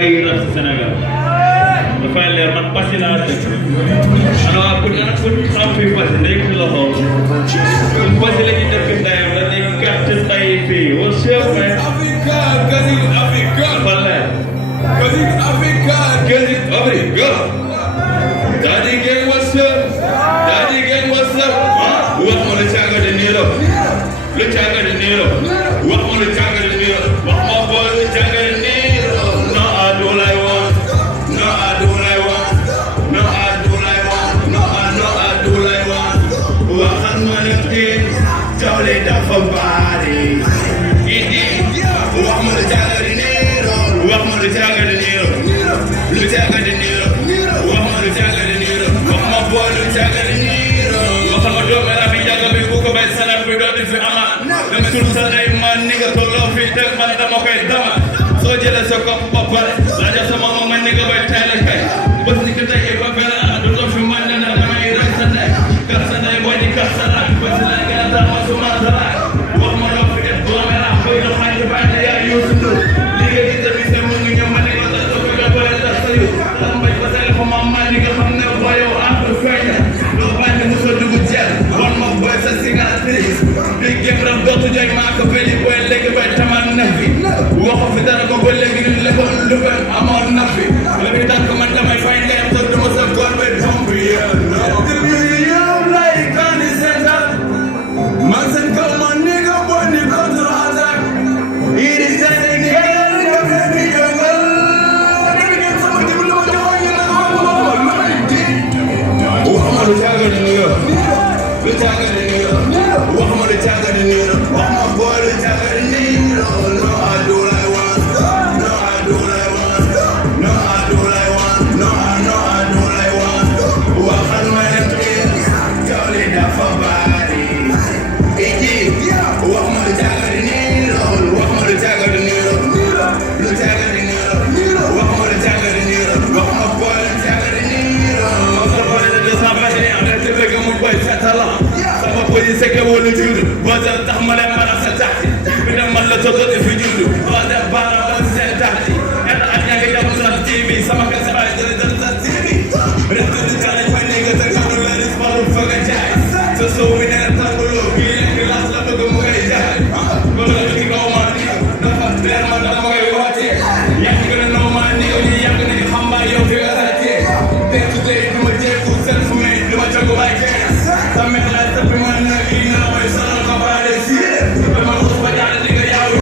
ay rap si Sénégal dafay leer man Passy laa dëkk ana ku xam fi Passy ndey ki loxo Passy la ñuy def ndayam la ñuy gàtt nday fii wa chef mais Africa, Gazin Africa, dafa leer Gazin Africa, Gazin Africa. Daddy gang, what's up? Daddy gang, what's up? What on the Chaga de Nero? The Chaga de Nero. What on the Chaga de Nero? What my boy the Chaga de Nero? No, I do what I want. No, I do what I want. No, I do what I want. No, I do what I want. What I'm gonna do? Tell it up for body. What on the Chaga de Nero? What on the Chaga de Nero? The Chaga de Nero. What on the Chaga de Nero? What my boy the Chaga de Nero? What I'm gonna do? Man, I be Chaga be cook up and send up with the fi ama. Dem sul ay man nigga to love fi tek man dama koy dama. So jël sa ko ba pare. La ja sama mama nigga bay tayla kay. Bës ni ko tay ba bela do fi man na damay rak sa day. Kar sa day boy di kar sa la. Bës la nga ta ma suma dara. Wax ma do fi def do mela koy do xay ba ya yusu. Ligue di tabi se mu ngi ñama ni ko ta ko ga boy ta sa yu. Lam bay ba tay ko mama ni nga xam ne boyo after fayda. Do bay ni muso dugu jël. Won ma boy sa cicatrice. Big game rap dootu joy maa ko feli boy léegi bay taman na fi. Waxo fi dara ko ba léegi ni le ko lu ba amoon na fi. Léegi tan ko man damay fay ngay am sa duma sa góor be tombe ya. The museum like Kani Center. Man sen ko man nigga boy ni control attack. It is just a nigga nigga baby jungle. Nigga get some people lo joy ni na ko mo lo di. Wax ma lu jaga ni yo. Lu jaga ni yo. Wax ma lu jaga ni yo. Wax ma boy lu jaga ni yo. No, I do what I want. No, I do what I want. No, I do what I want. No, I do what I want. Wax ma lu may def yow li dafa bari. Wax ma lu jaga ni yo. Wax ma lu jaga ni yo. Lu jaga ni yo. Wax ma lu jaga ni yo. Wax ma boy lu jaga ni yo. Sa boy de sa bari am na te bëgg mu boy sa talent. Sama boy yi seke wolu judu. Ba tax ma leen mara sa taxi. Bi dem man la tokkati fi judu.